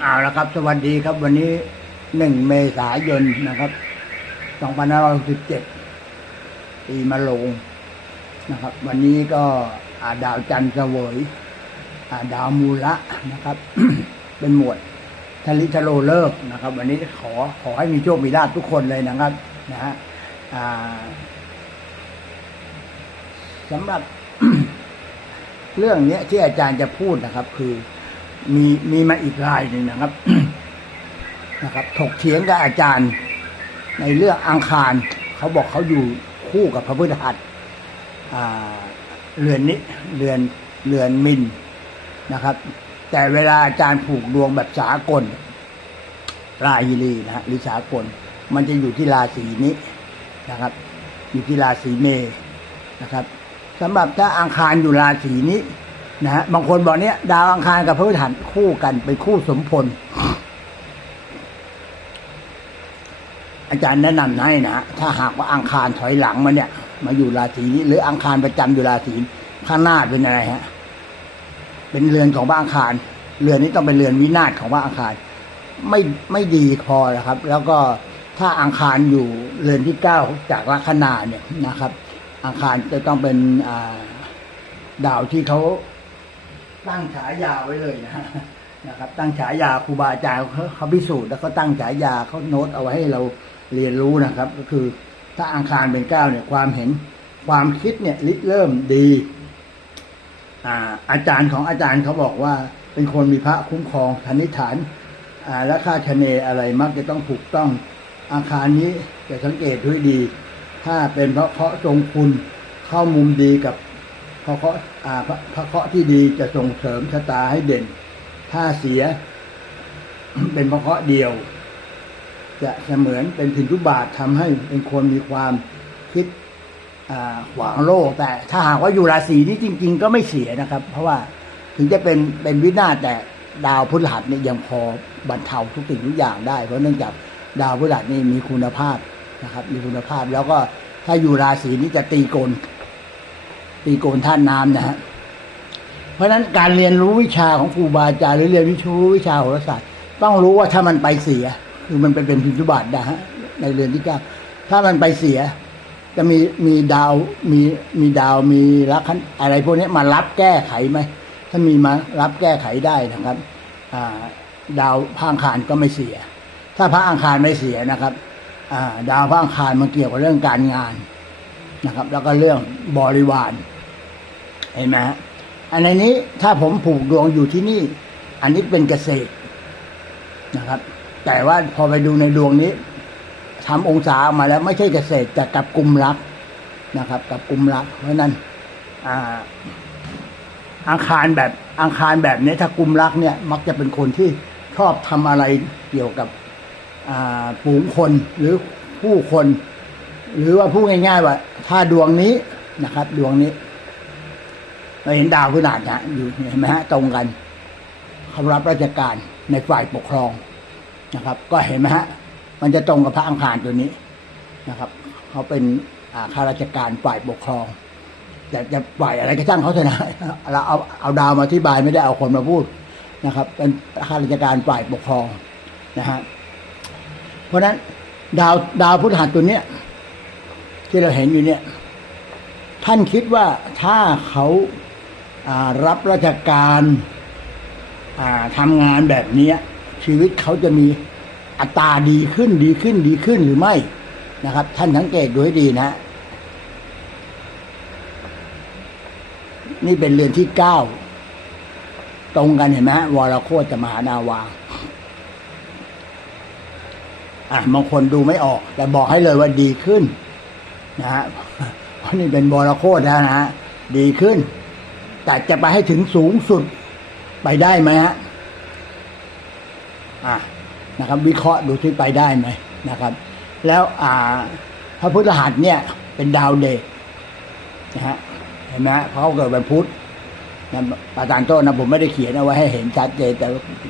เอาละครับ สวัสดีครับวันนี้หนึ่งเมษายนนะครับสองพันห้าร้อยสิบเจ็ดปีมะโรงนะครับ วันนี้ก็อาดาวจันทร์เสวยอาดาวมูละนะครับ เป็นหมวดทลิทโลเลิกนะครับ วันนี้ขอขอให้มีโชคมีลาภทุกคนเลยนะครับนะฮะสำหรับเรื่องนี้ที่อาจารย์จะพูดนะครับ คือ มีมีมาอีกรายหนึ่งนะครับนะครับถกเถียงกับอาจารย์ ในเรื่องอังคาร เขาบอกเขาอยู่คู่กับพระพุทธหัตถ์เรือนนี้เรือนเรือนมินนะครับ แต่เวลาอาจารย์ผูกดวงแบบสากลรายิลีนะฮะหรือสากล มันจะอยู่ที่ราศีนี้นะครับ อยู่ที่ราศีเมษนะครับสำหรับถ้าอังคารอยู่ราศีนี้ นะฮะบางคนบอกเนี้ยดาวอังคารกับพระพฤหัสคู่กันเป็นคู่สมพล อาจารย์แนะนำให้นะถ้าหากว่าอังคารถอยหลังมาเนี่ย มาอยู่ราศีนี้หรืออังคารประจำอยู่ราศีข้างหน้าเป็นอะไรฮะ เป็นเรือนของพระอังคาร เรือนนี้ต้องเป็นเรือนวินาศของพระอังคาร ไม่ไม่ดีพอนะครับ แล้วก็ถ้าอังคารอยู่เรือนที่เก้าจากลัคนาเนี่ยนะครับ อังคารจะต้องเป็นดาวที่เขา ตั้งฉายาไว้เลยนะนะครับ ตั้งฉายาครูบาอาจารย์เขาพิสูจน์แล้วก็ตั้งฉายาเขาโน้ตเอาไว้ให้เราเรียนรู้นะครับ ก็คือถ้าอังคารเป็นเก้าเนี่ยความเห็นความคิดเนี่ยริเริ่มดีอ่าอาจารย์ของอาจารย์เขาบอกว่า เป็นคนมีพระคุ้มครองธนิฐานอ่าและค่าชะเนอะไรมักจะต้องถูกต้องอาคารนี้จะสังเกตด้วยดี ถ้าเป็นเพราะเคราะห์ทรงคุณเข้ามุมดีกับ พระเคราะห์อ่าพระเคราะห์ที่ดีจะส่งเสริมชะตาให้เด่น ถ้าเสีย เป็นพระเคราะห์เดียว จะเสมือนเป็นพินทุบาททำให้เป็นคนมีความคิดอ่าขวางโลก แต่ถ้าหากว่าอยู่ราศีนี้จริง ๆ ก็ไม่เสียนะครับ เพราะว่าถึงจะเป็นเป็นวินาศแต่ดาวพฤหัสเนี่ยยังพอบรรเทาทุกสิ่งทุกอย่างได้ เพราะเนื่องจากดาวพฤหัสนี่มีคุณภาพนะครับ มีคุณภาพแล้วก็ถ้าอยู่ราศีนี้จะตีกล ตีโกนท่านน้ำนะฮะเพราะฉะนั้นการเรียนรู้วิชาของครูบาอาจารย์หรือเรียนวิชาวิชาโหราศาสตร์ต้องรู้ว่าถ้ามันไปเสีย คือมันเป็นเป็นพิจุบัตินะฮะในเรือนที่เก้าถ้ามันไปเสีย จะมีมีดาวมีมีดาวมีรักขันอะไรพวกนี้มารับแก้ไขไหมถ้ามีมารับแก้ไขได้นะครับดาวพระอังคารก็ไม่เสีย ถ้าพระอังคารไม่เสียนะครับดาวพระอังคารมันเกี่ยวกับเรื่องการงานนะครับ แล้วก็เรื่องบริวาร เห็นไหมฮะอันในนี้ถ้าผมผูกดวงอยู่ที่นี่ อันนี้เป็นเกษตรนะครับ แต่ว่าพอไปดูในดวงนี้ทำองศาออกมาแล้วไม่ใช่เกษตรแต่กับกลุ่มรักนะครับ กับกลุ่มรัก เพราะนั้นอ่าอังคารแบบอังคารแบบนี้ถ้ากลุ่มรักเนี่ย มักจะเป็นคนที่ชอบทำอะไรเกี่ยวกับอ่าฝูงคนหรือผู้คน หรือว่าพูดง่ายๆว่า ถ้าดวงนี้นะครับ ดวงนี้ เราเห็นดาวพฤหัสนะอยู่เห็นไหมฮะตรงกันเขารับราชการในฝ่ายปกครองนะครับ ก็เห็นไหมฮะมันจะตรงกับพระอังคารตัวนี้นะครับเขาเป็นข้าราชการฝ่ายปกครอง แต่จะฝ่ายอะไรก็ช่างเขาเถอะนะเราเอาเอาดาวมาอธิบายไม่ได้เอาคนมาพูดนะครับ เป็นข้าราชการฝ่ายปกครองนะฮะเพราะฉะนั้นดาวดาวพุทธหัสตัวเนี้ยที่เราเห็นอยู่เนี่ย ท่านคิดว่าถ้าเขา รับราชการอ่าทำงานแบบเนี้ยชีวิตเขาจะมีอัตราดีขึ้นดีขึ้นดีขึ้นหรือไม่นะครับ ท่านสังเกตดูให้ดีนะ นี่เป็นเรือนที่เก้าตรงกันเห็นไหมฮะวรโคตจะมหานาวาอะบางคนดูไม่ออก แต่บอกให้เลยว่าดีขึ้น นะฮะเพราะนี่เป็นบรโคตรนะฮะดีขึ้น แต่จะไปให้ถึงสูงสุดไปได้ไหมฮะอะนะครับ วิเคราะห์ดูที่ไปได้ไหมนะครับ แล้วอ่าพระพุทธหัสเนี่ย เป็นดาวเด็กนะฮะเห็นไหมเขาเกิดวันพุธนะประธานโต้นะผมไม่ได้เขียนเอาไว้ให้เห็นชัดเจนแต่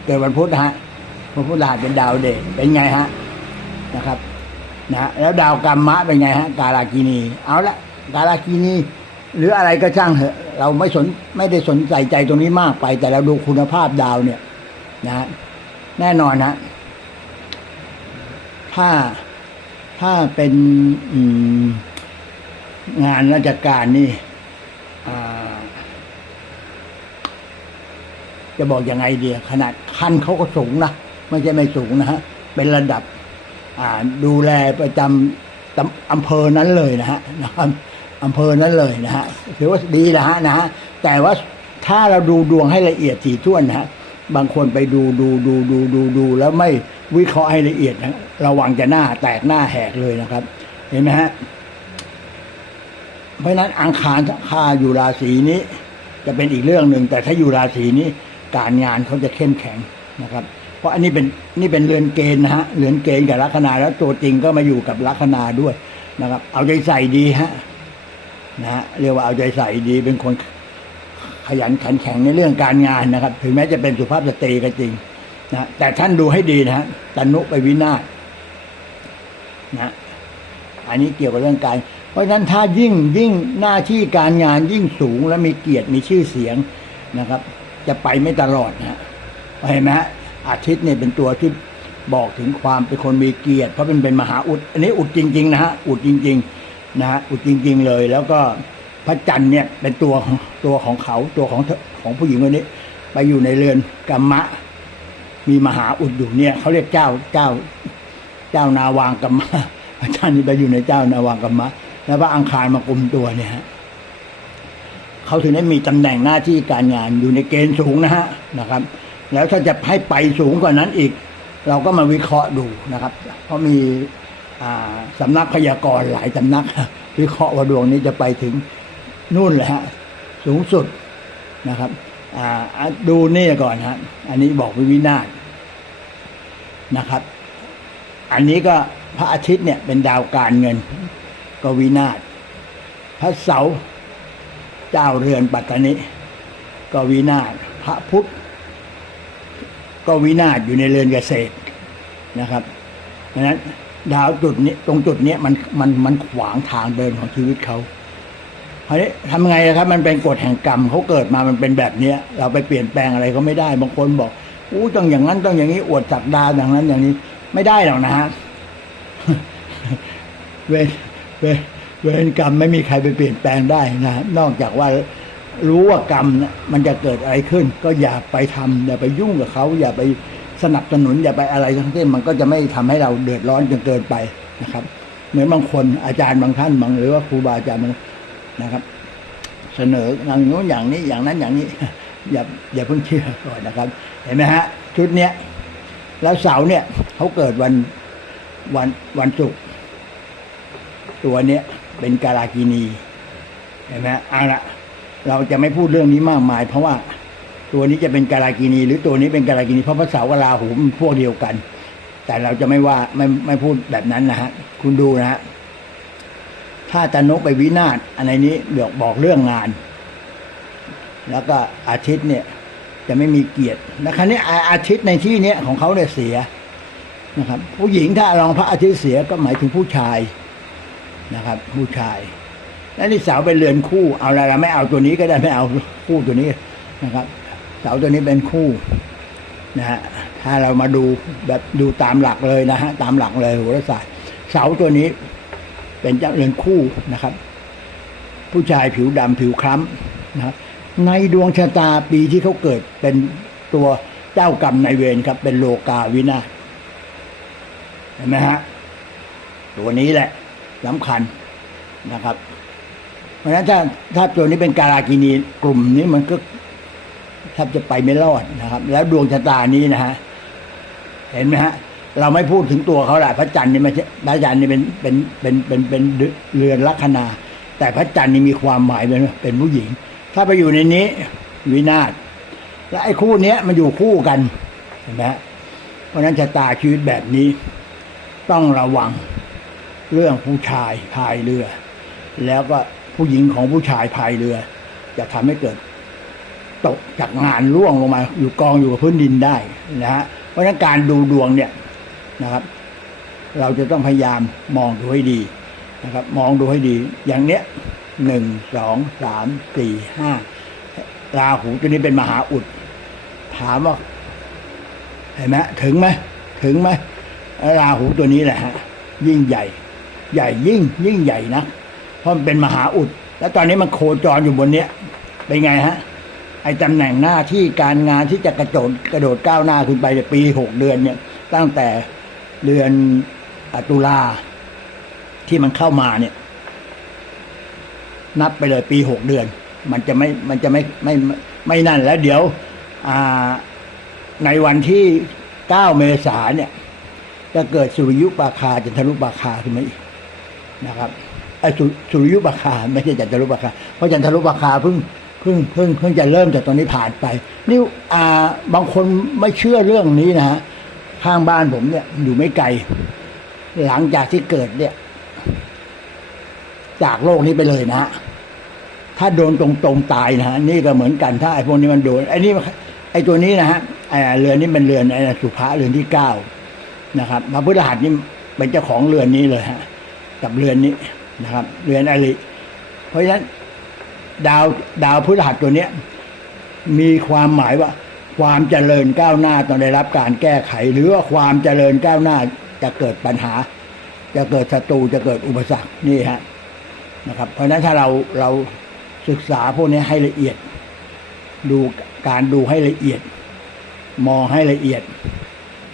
เกิดวันพุธนะฮะพระพุทธหัสเป็นดาวเด็กเป็นไงฮะนะครับนะฮะแล้วดาวกรรมะเป็นไงฮะกาลากินี เอาละกาลากินี หรืออะไรก็ช่างเถอะเราไม่สนไม่ได้สนใจใจตรงนี้มากไป แต่เราดูคุณภาพดาวเนี่ย นะแน่นอนนะถ้าถ้าเป็นงานราชการนี่จะบอกยังไงดีขนาดขั้นเขาก็สูงนะไม่ใช่ไม่สูงนะฮะเป็นระดับ อ่าดูแลประจำตำอำเภอนั้นเลยนะฮะนะครับ อำเภอนั้นเลยนะฮะถือว่าดีนะฮะนะฮะแต่ว่าถ้าเราดูดวงให้ละเอียดถี่ถ้วนนะฮะบางคนไปดูดูดูดูดูดูแล้วไม่วิเคราะห์ให้ละเอียดนะระวังจะหน้าแตกหน้าแหกเลยนะครับ เห็นไหมฮะเพราะฉะนั้นอังคารถ้าคาอยู่ราศีนี้ จะเป็นอีกเรื่องหนึ่งแต่ถ้าอยู่ราศีนี้การงานเขาจะเข้มแข็งนะครับ เพราะอันนี้เป็นนี่เป็นเรือนเกณฑ์นะฮะเรือนเกณฑ์กับลัคนาแล้วตัวจริงก็มาอยู่กับลัคนาด้วยนะครับ เอาใจใส่ดีฮะ นะฮะเรียกว่าเอาใจใส่ดีเป็นคนขยันขันแข็งในเรื่องการงานนะครับ ถึงแม้จะเป็นสุภาพสตรีก็จริงนะแต่ท่านดูให้ดีนะฮะตนุไปวินาศนะอันนี้เกี่ยวกับเรื่องการ เพราะฉะนั้นถ้ายิ่งยิ่งหน้าที่การงานยิ่งสูงและมีเกียรติมีชื่อเสียงนะครับ จะไปไม่ตลอดนะฮะเห็นไหมฮะอาทิตย์เนี่ยเป็นตัวที่บอกถึงความเป็นคนมีเกียรติ เพราะเป็นเป็นมหาอุด อันนี้อุดจริง ๆ นะฮะอุดจริง ๆ นะฮะอุดจริง ๆ เลย แล้วก็พระจันทร์เนี่ยเป็นตัวตัวของเขาตัวของของผู้หญิงคนนี้ ไปอยู่ในเรือนกัมมะ มีมหาอุดอยู่เนี่ยเขาเรียกเจ้าเจ้า เจ้านาวางกัมมะพระจันทร์นี่ไปอยู่ในเจ้านาวางกัมมะ แล้วพระอังคารมากลุ่มตัวเนี่ยฮะเขาถึงได้มีตำแหน่งหน้าที่การงานอยู่ในเกณฑ์สูงนะฮะนะครับ แล้วถ้าจะให้ไปสูงกว่านั้นอีก เราก็มาวิเคราะห์ดูนะครับ เพราะมี สำนักพยากรณ์หลายสำนักวิเคราะห์ว่าดวงนี้จะไปถึงนู่นเลยฮะสูงสุดนะครับดูนี่ก่อนฮะอันนี้บอกวิวินาศนะครับ อันนี้ก็พระอาทิตย์เนี่ยเป็นดาวการเงิน ก็วินาศพระเสาเจ้าเรือนปัตตานิก็วินาศพระพุธก็วินาศอยู่ในเรือนเกษตรนะครับดังนั้น ดาวจุดนี้ตรงจุดเนี้ยมันมันมันขวางทางเดินของชีวิตเขาคราวนี้ทำไงครับ มันเป็นกฎแห่งกรรมเขาเกิดมามันเป็นแบบเนี้ย เราไปเปลี่ยนแปลงอะไรก็ไม่ได้บางคนบอกอู้ต้องอย่างนั้นต้องอย่างนี้อวดสักดาอย่างนั้น อย่างนี้ ไม่ได้หรอกนะฮะเวรเวรเวรกรรมไม่มีใครไปเปลี่ยนแปลงได้นะนอกจากว่ารู้ว่ากรรมมันจะเกิดอะไรขึ้น ก็อย่าไปทำอย่าไปยุ่งกับเขาอย่าไป สนับสนุนอย่าไปอะไรทั้งสิ้นมันก็จะไม่ทำให้เราเดือดร้อนจนเกินไปนะครับ เหมือนบางคนอาจารย์บางท่านบางหรือว่าครูบาอาจารย์บางนะครับ เสนออย่างโน้นอย่างนี้อย่างนั้นอย่างนี้ อย่าอย่าเพิ่งเชื่อก่อนนะครับ เห็นไหมฮะ ชุดเนี้ยแล้วเสาเนี่ยเขาเกิดวันวันวันศุกร์ตัวเนี้ยเป็นการากินีเห็นไหมเอาละเราจะไม่พูดเรื่องนี้มากมาย เพราะว่า ตัวนี้จะเป็นการากินี หรือตัวนี้เป็นการากินีเพราะพระเสาร์กับราหูมันพวกเดียวกัน แต่เราจะไม่ว่าไม่ไม่พูดแบบนั้นนะฮะคุณดูนะฮะถ้าตนกไปวินาศอะไรนี้เดี๋ยวบอกเรื่องงาน แล้วก็อาทิตย์เนี่ยจะไม่มีเกียรตินะครับนี่อาอาทิตย์ในที่เนี้ยของเขาเนี่ยเสียนะครับ ผู้หญิงถ้าลองพระอาทิตย์เสียก็หมายถึงผู้ชายนะครับ ผู้ชายและนี่สาวเป็นเรือนคู่เอาอะไรเราไม่เอาตัวนี้ก็ได้ไม่เอาคู่ตัวนี้นะครับ เสาตัวนี้เป็นคู่นะฮะถ้าเรามาดูแบบดูตามหลักเลยนะฮะตามหลักเลยโหราศาสตร์เสาตัวนี้ เป็นเจ้าเรือนคู่นะครับ ผู้ชายผิวดำผิวคล้ำนะครับในดวงชะตาปีที่เขาเกิดเป็นตัวเจ้ากรรมนายเวรครับ เป็นโลกาวินาเห็นไหมฮะตัวนี้แหละสำคัญนะครับ เพราะฉะนั้นถ้าถ้าตัวนี้เป็นการากินีกลุ่มนี้มันก็ แทบจะไปไม่รอดนะครับ แล้วดวงชะตานี้นะฮะเห็นไหมฮะ เราไม่พูดถึงตัวเขาแหละพระจันทร์นี่ไม่ใช่พระจันทร์นี่เป็นเป็นเป็นเป็นเป็นเรือนลัคนา แต่พระจันทร์นี่มีความหมายเป็นเป็นผู้หญิง ถ้าไปอยู่ในนี้วินาศและไอ้คู่เนี้ยมันอยู่คู่กันเห็นไหมเพราะฉะนั้นชะตาชีวิตแบบนี้ ต้องระวังเรื่องผู้ชายพายเรือ แล้วก็ผู้หญิงของผู้ชายพายเรือ จะทำให้เกิด ตกจากงานร่วงลงมา อยู่กองอยู่กับพื้นดินได้นะฮะเพราะฉะนั้นการดูดวงเนี่ยนะครับ เราจะต้องพยายามมองดูให้ดีนะครับ มองดูให้ดี อย่างเนี้ยหนึ่งสองสามสี่ห้าราหูตัวนี้เป็นมหาอุด ถามว่าเห็นไหมถึงไหมถึงไหมราหูตัวนี้แหละฮะยิ่งใหญ่ ใหญ่ยิ่ง ยิ่งใหญ่นะเพราะมันเป็นมหาอุด แล้วตอนนี้มันโคจรอยู่บนเนี้ยเป็นไงฮะ ไอ้ตำแหน่งหน้าที่การงานที่จะกระโดดกระโดดก้าวหน้าขึ้นไปในปีหกเดือนเนี่ย ตั้งแต่เดือนอตุลาที่มันเข้ามาเนี่ย นับไปเลยปีหกเดือน มันจะไม่มันจะไม่ไม่ไม่ไม่นั่นแล้วเดี๋ยวอ่าในวันที่เก้าเมษาเนี่ยจะเกิดสุริยุปราคาจันทรุปราคาขึ้นมาอีกนะครับไอ้สุริยุปราคาไม่ใช่จันทรุปราคาเพราะจันทรุปราคาเพิ่ง พิ่งเพิ่งเพิ่งจะเริ่มจากตอนนี้ผ่านไปนี่อ่าบางคนไม่เชื่อเรื่องนี้นะฮะข้างบ้านผมเนี่ยอยู่ไม่ไกล หลังจากที่เกิดเนี่ย จากโลกนี้ไปเลยนะ ถ้าโดนตรงๆตายนะฮะนี่ก็เหมือนกันถ้าไอ้พวกนี้มันโดนไอ้นี่ไอ้ตัวนี้นะฮะไอ้เรือนนี้เป็นเรือนไอ้สุภาเรือนที่เก้านะครับพระพุทธหัตนี่เป็นเจ้าของเรือนนี้เลยฮะ กับเรือนนี้นะครับ เรือนอริเพราะฉะนั้น ดาวดาวพฤหัสตัวเนี้ยมีความหมายว่า ความเจริญก้าวหน้าต้องได้รับการแก้ไข หรือว่าความเจริญก้าวหน้าจะเกิดปัญหา จะเกิดศัตรูจะเกิดอุปสรรคนี่ฮะนะครับ เพราะฉะนั้นถ้าเราเราศึกษาพวกนี้ให้ละเอียด ดูการดูให้ละเอียด มองให้ละเอียด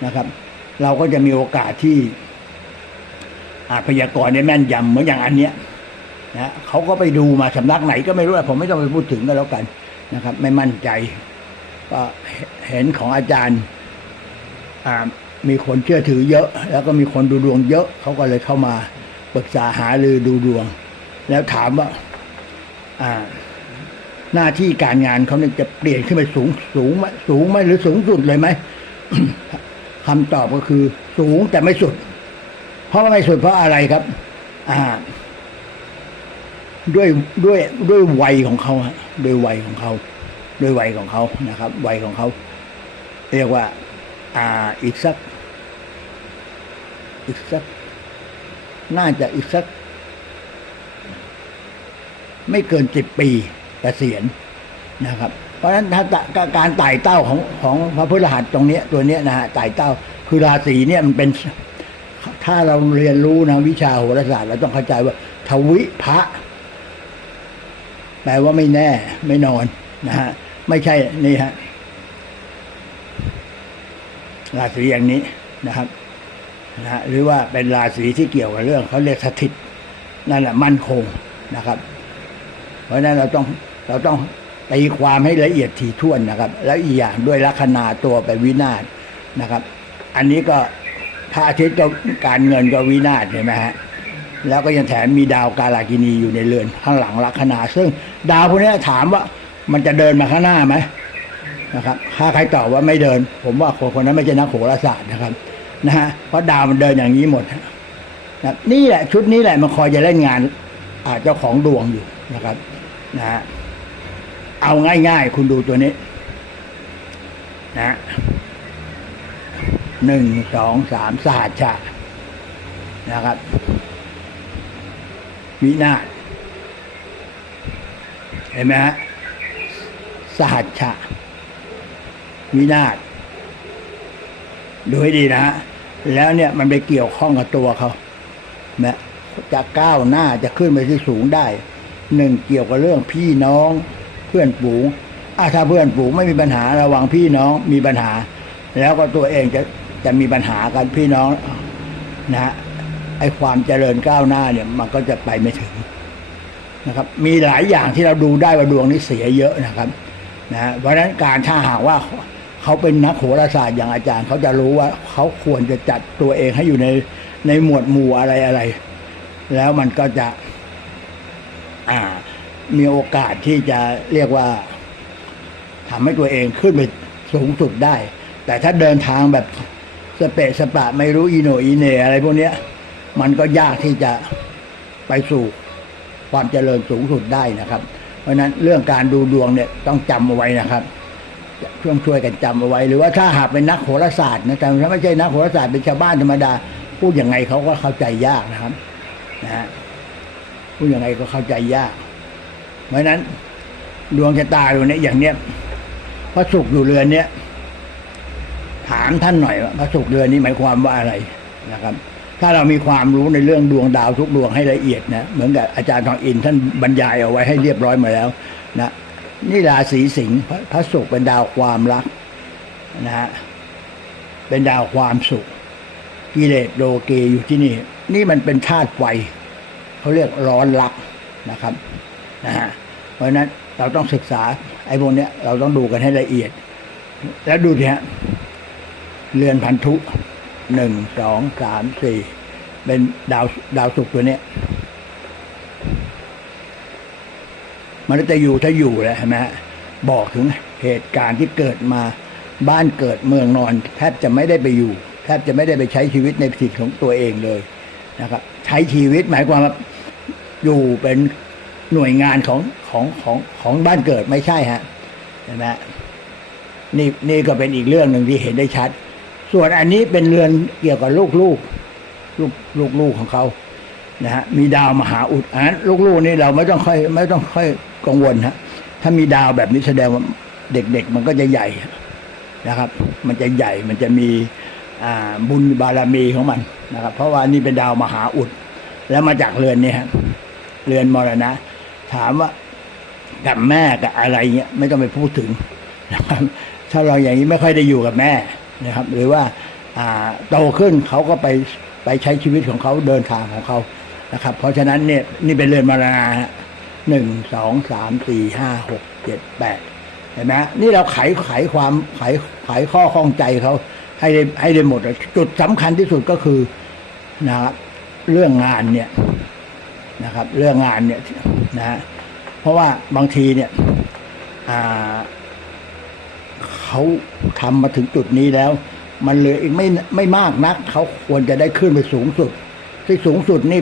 นะครับ เราก็จะมีโอกาสที่อาจพยากรณ์ได้แม่นยำเหมือนอย่างอันเนี้ย นะเขาก็ไปดูมาสำนักไหนก็ไม่รู้อะผมไม่ต้องไปพูดถึงก็แล้วกันนะครับ ไม่มั่นใจ ก็เห็นของอาจารย์มีคนเชื่อถือเยอะ แล้วก็มีคนดูดวงเยอะ เขาก็เลยเข้ามาปรึกษาหารือดูดวง แล้วถามว่าอ่าหน้าที่การงานเขาเนี่ยจะเปลี่ยนขึ้นไปสูงสูงไหมสูงไหมหรือสูงสุดเลยไหมคำตอบก็คือ สูงแต่ไม่สุด เพราะว่าไม่สุดเพราะอะไรครับ อ่า ด้วยด้วยด้วยวัยของเขาฮะด้วยวัยของเขาด้วยวัยของเขานะครับ วัยของเขา เรียกว่า อ่าอีกสัก อีกสัก น่าจะอีกสัก ไม่เกินสิบปีเกษียณนะครับ เพราะฉะนั้นถ้าการไต่เต้าของของพระพุทธหัตตรงเนี้ย ตัวเนี้ยนะฮะไต่เต้า คือราศีเนี่ยมันเป็น ถ้าเราเรียนรู้นะวิชาโหราศาสตร์เราต้องเข้าใจว่า ทวิพระ แปลว่าไม่แน่ไม่นอนนะฮะไม่ใช่นี่ฮะราศีอย่างนี้นะครับนะฮะหรือว่าเป็นราศีที่เกี่ยวกับเรื่องเขาเรียกสถิตนั่นแหละมั่นคงนะครับ เพราะฉะนั้นเราต้องเราต้องตีความให้ละเอียดถี่ถ้วนนะครับ แล้วอีกอย่างด้วยลัคนาตัวไปวินาศนะครับ อันนี้ก็พระอาทิตย์ก็การเงินก็วินาศเห็นไหมฮะ แล้วก็ยังแถมมีดาวกาลากินีอยู่ในเรือนข้างหลังลัคนา ซึ่งดาวพวกนี้ถามว่ามันจะเดินมาข้างหน้าไหมนะครับ ถ้าใครตอบว่าไม่เดิน ผมว่าคนคนนั้นไม่ใช่นักโหราศาสตร์นะครับนะฮะเพราะดาวมันเดินอย่างนี้หมดนะนี่แหละชุดนี้แหละมันคอยจะเล่นงานอาเจ้าของดวงอยู่นะครับนะฮะเอาง่ายๆ คุณดูตัวนี้นะหนึ่งสองสามสหัสชานะครับ วินาศเห็นไหมฮะสหัสชะวินาศดูให้ดีนะฮะแล้วเนี่ยมันไปเกี่ยวข้องกับตัวเขานะจะก้าวหน้าจะขึ้นไปที่สูงได้หนึ่งเกี่ยวกับเรื่องพี่น้อง เพื่อนฝูงอะถ้าเพื่อนฝูงไม่มีปัญหาระว่างพี่น้องมีปัญหา แล้วก็ตัวเองจะจะมีปัญหากันพี่น้องนะฮะ ไอ้ความเจริญก้าวหน้าเนี่ยมันก็จะไปไม่ถึงนะครับ มีหลายอย่างที่เราดูได้ว่าดวงนี้เสียเยอะนะครับนะเพราะฉะนั้นการถ้าหากว่าเขาเป็นนักโหราศาสตร์อย่างอาจารย์ เขาจะรู้ว่าเขาควรจะจัดตัวเองให้อยู่ในในหมวดหมู่อะไรอะไร แล้วมันก็จะ อ่า มีโอกาสที่จะเรียกว่าทำให้ตัวเองขึ้นไปสูงสุดได้ แต่ถ้าเดินทางแบบสเปะสปะไม่รู้อีโนอีเนอะไรพวกเนี้ย มันก็ยากที่จะไปสู่ความเจริญสูงสุดได้นะครับ เพราะฉะนั้นเรื่องการดูดวงเนี่ยต้องจำเอาไว้นะครับช่วยช่วยกันจำเอาไว้ หรือว่าถ้าหากเป็นนักโหราศาสตร์นะแต่ถ้าไม่ใช่นักโหราศาสตร์เป็นชาวบ้านธรรมดา พูดยังไงเขาก็เข้าใจยากนะครับนะฮะพูดยังไงก็เข้าใจยาก เพราะนั้นดวงชะตาดวงนี้อย่างเนี้ยพระศุกร์อยู่เรือนเนี้ยถามท่านหน่อยว่าพระศุกร์เดือนนี้หมายความว่าอะไรนะครับ ถ้าเรามีความรู้ในเรื่องดวงดาวทุกดวงให้ละเอียดนะเหมือนกับอาจารย์ทองอินท่านบรรยายเอาไว้ให้เรียบร้อยมาแล้วนะนี่ราศีสิงห์พระศุกร์เป็นดาวความรักนะฮะเป็นดาวความสุขกิเลสโลเกอยู่ที่นี่ นี่มันเป็นธาตุไฟเขาเรียกร้อนรักนะครับนะฮะเพราะนั้นเราต้องศึกษาไอ้พวกเนี้ยเราต้องดูกันให้ละเอียด แล้วดูทีฮะเรือนพันธุ หนึ่งสองสามสี่เป็นดาวดาวศุกร์ตัวเนี้ย มันจะอยู่ถ้าอยู่แหละใช่ไหมฮะบอกถึงเหตุการณ์ที่เกิดมาบ้านเกิดเมืองนอนแทบจะไม่ได้ไปอยู่แทบจะไม่ได้ไปใช้ชีวิตในสิทธิของตัวเองเลยนะครับ ใช้ชีวิตหมายความว่าอยู่เป็นหน่วยงานของของของของบ้านเกิดไม่ใช่ฮะเห็นไหมฮะนี่นี่ก็เป็นอีกเรื่องหนึ่งที่เห็นได้ชัด ส่วนอันนี้เป็นเรือนเกี่ยวกับลูกลูกลูกลูกลูกของเขานะฮะมีดาวมหาอุดอันนั้นลูกๆนี่เราไม่ต้องค่อยไม่ต้องค่อยกังวลฮะถ้ามีดาวแบบนี้แสดงว่าเด็ก ๆ มันก็จะใหญ่นะครับ มันจะใหญ่มันจะมีอ่าบุญบารมีของมันนะครับ เพราะว่านี่เป็นดาวมหาอุด แล้วมาจากเรือนนี่ฮะเรือนมรณะ ถามว่ากับแม่กับอะไรเงี้ยไม่ต้องไปพูดถึงนะครับถ้าเราอย่างนี้ไม่ค่อยได้อยู่กับแม่ นะครับ หรือว่าโตขึ้นเขาก็ไปไปใช้ชีวิตของเขาเดินทางของเขานะครับ เพราะฉะนั้นเนี่ยนี่เป็นเรือนมรณะหนึ่งสองสามสี่ห้าหกเจ็ดแปดเห็นไหมฮะนี่เราไขไขความไขไขข้อข้องใจเขาให้ได้ให้ได้หมด จุดสำคัญที่สุดก็คือนะครับเรื่องงานเนี่ยนะครับ เรื่องงานเนี่ยนะฮะเพราะว่าบางทีเนี่ยอ่า เขาทำมาถึงจุดนี้แล้ว มันเหลืออีกไม่ไม่มากนัก เขาควรจะได้ขึ้นไปสูงสุด ที่สูงสุดนี่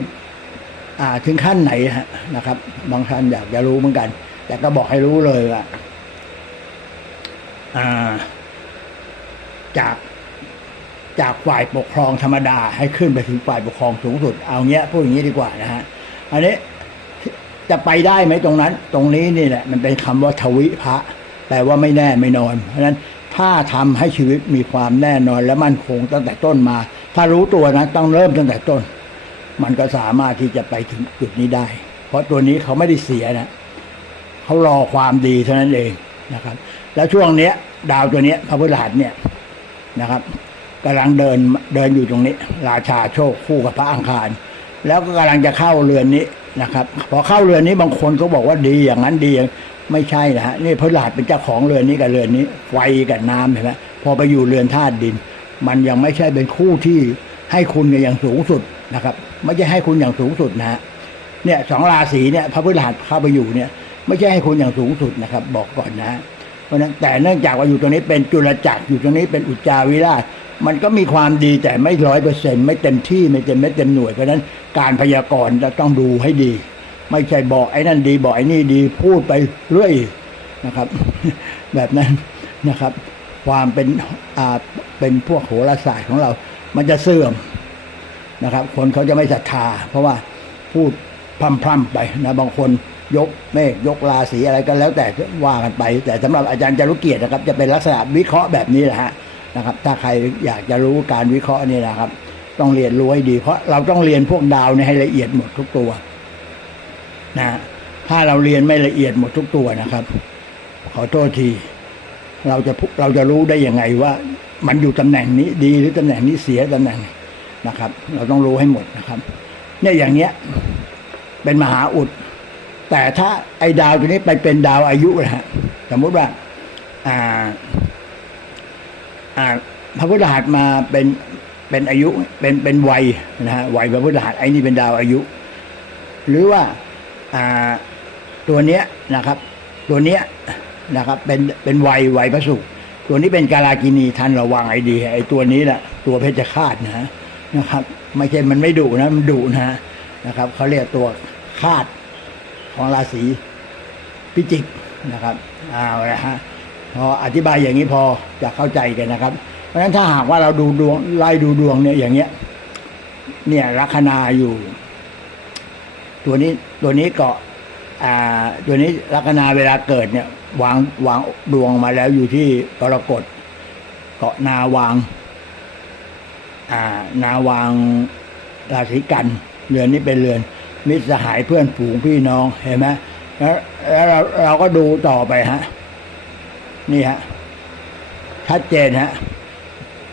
อ่าถึงขั้นไหนฮะนะครับ บางท่านอยากจะรู้เหมือนกัน แต่ก็บอกให้รู้เลยว่าจากจากฝ่ายปกครองธรรมดา ให้ขึ้นไปถึงฝ่ายปกครองสูงสุด เอาเงี้ยพูดอย่างนี้ดีกว่านะฮะอันนี้จะไปได้ไหมตรงนั้น ตรงนี้นี่แหละมันเป็นคำว่าทวิภะ แปลว่าไม่แน่ไม่นอน เพราะฉะนั้นถ้าทำให้ชีวิตมีความแน่นอนและมั่นคงตั้งแต่ต้นมา ถ้ารู้ตัวนะต้องเริ่มตั้งแต่ต้น มันก็สามารถที่จะไปถึงจุดนี้ได้ เพราะตัวนี้เขาไม่ได้เสียนะเขารอความดีเท่านั้นเองนะครับ แล้วช่วงเนี้ย ดาวตัวเนี้ยพระพุทธหัสเนี่ยนะครับกำลังเดินเดินอยู่ตรงนี้ ราชาโชคคู่กับพระอังคาร แล้วก็กำลังจะเข้าเรือนนี้นะครับ พอเข้าเรือนนี้บางคนก็บอกว่าดีอย่างนั้นดีอย่าง ไม่ใช่นะฮะนี่พระรหัสเป็นเจ้าของเรือนนี้กับเรือนนี้ ไฟกับน้ำเห็นไหมพอไปอยู่เรือนธาตุดิน มันยังไม่ใช่เป็นคู่ที่ให้คุณกันอย่างสูงสุดนะครับ ไม่ใช่ให้คุณอย่างสูงสุดนะฮะเนี่ยสองราศีเนี่ยพระพฤหัสเข้าไปอยู่เนี่ยไม่ใช่ให้คุณอย่างสูงสุดนะครับ บอกก่อนนะฮะเพราะนั้นแต่เนื่องจากว่าอยู่ตรงนี้เป็นจุลจักรอยู่ตรงนี้เป็นอุจจาวิราชมันก็มีความดีแต่ไม่ร้อยเปอร์เซ็นต์ไม่เต็มที่ไม่เต็มไม่เต็มหน่วยเพราะนั้นการพยากรณ์จะต้องดูให้ดี ไม่ใช่บอกไอ้นั่นดีบอกไอ้นี่ดีพูดไปเรื่อยนะครับ แบบนั้นนะครับ ความเป็นอ่าเป็นพวกโหราศาสตร์ของเรา มันจะเสื่อมนะครับ คนเขาจะไม่ศรัทธา เพราะว่าพูดพร่ำๆไปนะบางคนยกเมฆยกราศีอะไรก็แล้วแต่ว่ากันไป แต่สำหรับอาจารย์จารุเกียรตินะครับ จะเป็นลักษณะวิเคราะห์แบบนี้แหละฮะนะครับ ถ้าใครอยากจะรู้การวิเคราะห์นี่นะครับ ต้องเรียนรู้ให้ดี เพราะเราต้องเรียนพวกดาวนี่ให้ละเอียดหมดทุกตัว นะฮะถ้าเราเรียนไม่ละเอียดหมดทุกตัวนะครับ ขอโทษที เราจะเราจะรู้ได้ยังไงว่า มันอยู่ตำแหน่งนี้ดีหรือตำแหน่งนี้เสียตำแหน่งนะครับ เราต้องรู้ให้หมดนะครับเนี่ยอย่างเงี้ย เป็นมหาอุด แต่ถ้าไอ้ดาวตัวนี้ไปเป็นดาวอายุนะฮะสมมติว่า อ่า อ่า พระพุทธหัสมาเป็นเป็นอายุเป็นเป็นวัยนะฮะวัยพระพุทธหัสไอ้นี่เป็นดาวอายุ หรือว่า ตัวเนี้ยนะครับ ตัวเนี้ยนะครับเป็นเป็นวัยวัยพระศุตัวนี้เป็นกาลากินีท่านระวังไอ้ดีไอ้ตัวนี้แหละตัวเพชฌฆาตนะฮะนะครับ ไม่ใช่มันไม่ดุนะมันดุนะฮะนะครับเขาเรียกตัวคาดของราศีพิจิกนะครับเอาละฮะพออธิบายอย่างนี้พอจะเข้าใจกันนะครับ เพราะฉะนั้นถ้าหากว่าเราดูดวงไล่ดูดวงเนี่ยอย่างเงี้ยเนี่ยลัคนาอยู่ ตัวนี้ตัวนี้เกาะอ่าตัวนี้ลัคนาเวลาเกิดเนี่ยวางวางดวงมาแล้วอยู่ที่กรกฎเกาะนาวางอ่านาวางราศีกันเรือนนี้เป็นเรือน มิตรสหายเพื่อนฝูงพี่น้องเห็นไหมแล้วแล้วเราเราก็ดูต่อไปฮะนี่ฮะชัดเจนฮะ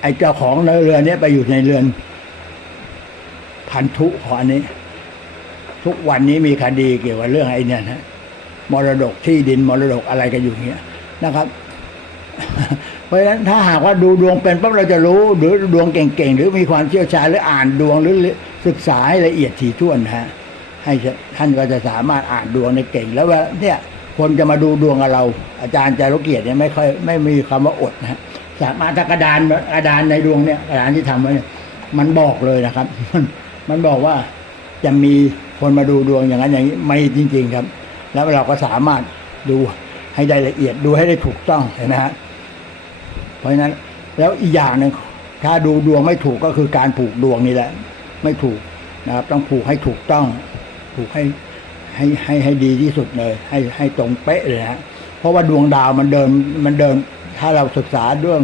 ไอ้เจ้าของเรือนเนี้ไปอยู่ในเรือนพันธุของอันนี้ ทุกวันนี้มีคดีเกี่ยวกับเรื่องไอ้นี่นะมรดกที่ดินมรดกอะไรกันอยู่เงี้ยนะครับ เพราะฉะนั้นถ้าหากว่าดูดวงเป็นปั๊บเราจะรู้หรือดวงเก่งๆ หรือมีความเชี่ยวชาญหรืออ่านดวงหรือศึกษาให้ละเอียดถี่ถ้วนนะฮะให้ท่านก็จะสามารถอ่านดวงในเก่ง แล้วว่าเนี่ยคนจะมาดูดวงกับเรา อาจารย์จารุเกียรติเนี่ยไม่ค่อยไม่มีคำว่าอดนะสามารถกระดานกระดานในดวงเนี่ยกระดานที่ทำไว้มันบอกเลยนะครับ มันมันบอกว่าจะมี คนมาดูดวงอย่างนั้นอย่างนี้ไม่จริง ๆครับ แล้วเราก็สามารถดูให้ได้ละเอียดดูให้ได้ถูกต้องเห็นไหมฮะเพราะฉะนั้นแล้วอีกอย่างหนึ่งถ้าดูดวงไม่ถูกก็คือการผูกดวงนี่แหละ ไม่ถูกนะครับ ต้องผูกให้ถูกต้อง ผูกให้ให้ให้ให้ดีที่สุดเลย ให้ให้ตรงเป๊ะเลยฮะเพราะว่าดวงดาวมันเดินมันเดิน ถ้าเราศึกษาเรื่อง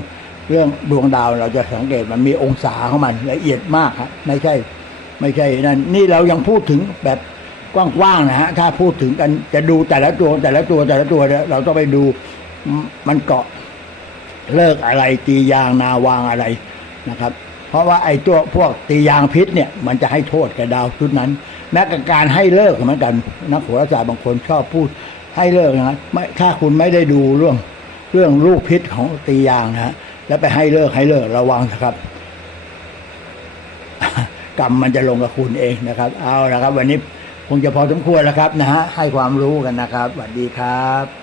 เรื่องดวงดาวเราจะสังเกตมันมีองศาของมันละเอียดมากครับไม่ใช่ ไม่ใช่นั่นนี่เรายังพูดถึงแบบกว้างๆนะฮะถ้าพูดถึงกันจะดูแต่ละตัวแต่ละตัวแต่ละตัวเราต้องไปดูมมันเกาะเลิกอะไรตียางนาวางอะไรนะครับ เพราะว่าไอ้ตัวพวกตียางพิษเนี่ย มันจะให้โทษกับดาวชุดนั้น แม้กับการให้เลิกเหมือนกันนักโหราศาสตร์บางคนชอบพูดให้เลิกนะไม่ถ้าคุณไม่ได้ดูเรื่องเรื่องลูกพิษของตียางนะฮะแล้วไปให้เลิกให้เลิกระวังนะครับ กรรมมันจะลงกับคุณเองนะครับ เอาละครับ วันนี้คงจะพอสมควรแล้วครับนะฮะให้ความรู้กันนะครับสวัสดีครับ